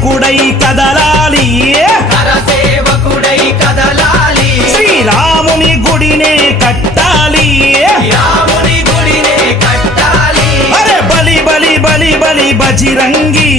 సేవకుడై కదలాలి. శ్రీరాముని గుడినే కట్టాలి. అరే బలి బలి బలి బలి బజిరంగి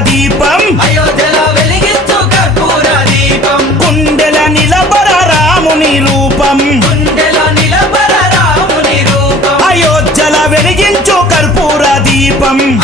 దీపం. అయోధ్యలో వెలిగించు దీపం. రాముని రూపం. గుండెల రాముని రూపం. అయోధ్యల వెలిగించు కర్పూర దీపం.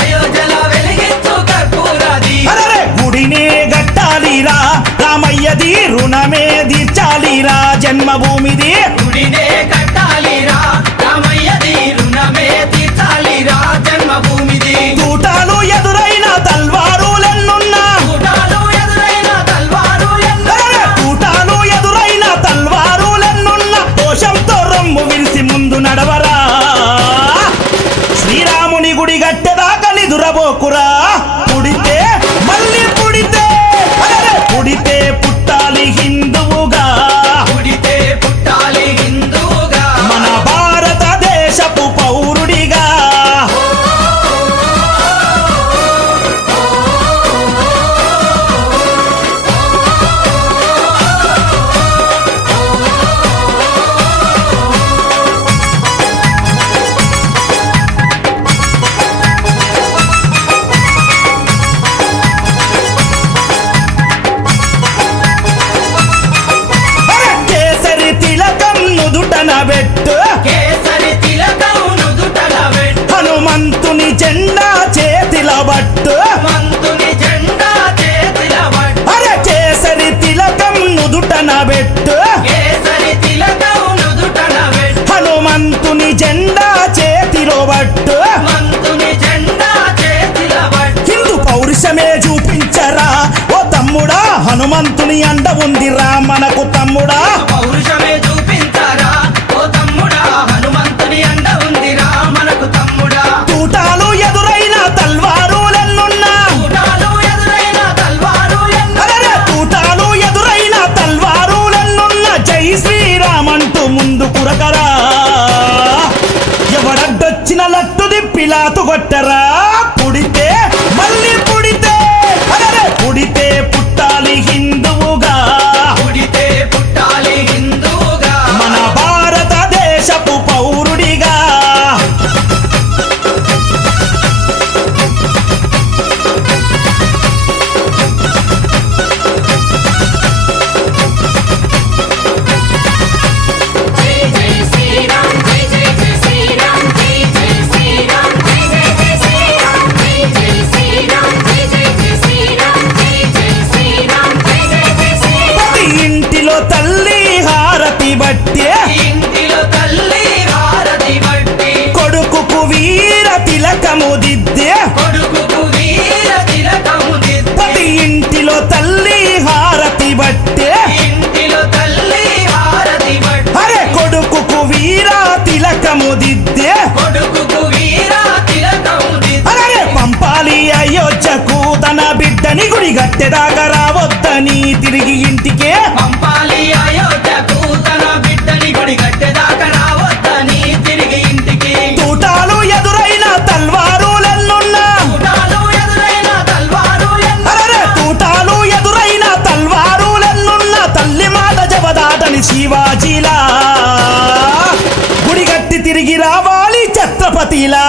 అరే తిలకం నుదుటన పెట్టు. హనుమంతుని జెండా చేతిలో పట్టు. హిందూ పౌరుషమే చూపించరా? ఓ తమ్ముడా హనుమంతుని అండ ఉందిరా. చేత కొట్టరా పడి గట్టె దాకా రావద్దని తిరిగి ఇంటికే. పంపాలి అయోధ్య తన బిడ్డని గుడి గట్టెదాకా రావద్దని తిరిగి ఇంటికి. తూటాలు ఎదురైన తల్వారు తూటాలు ఎదురైన తల్వారు అరే లన్నున్న తల్లి మాట జవదాతని శివాజీలా. గుడిగట్టి తిరిగి రావాలి ఛత్రపతిలా.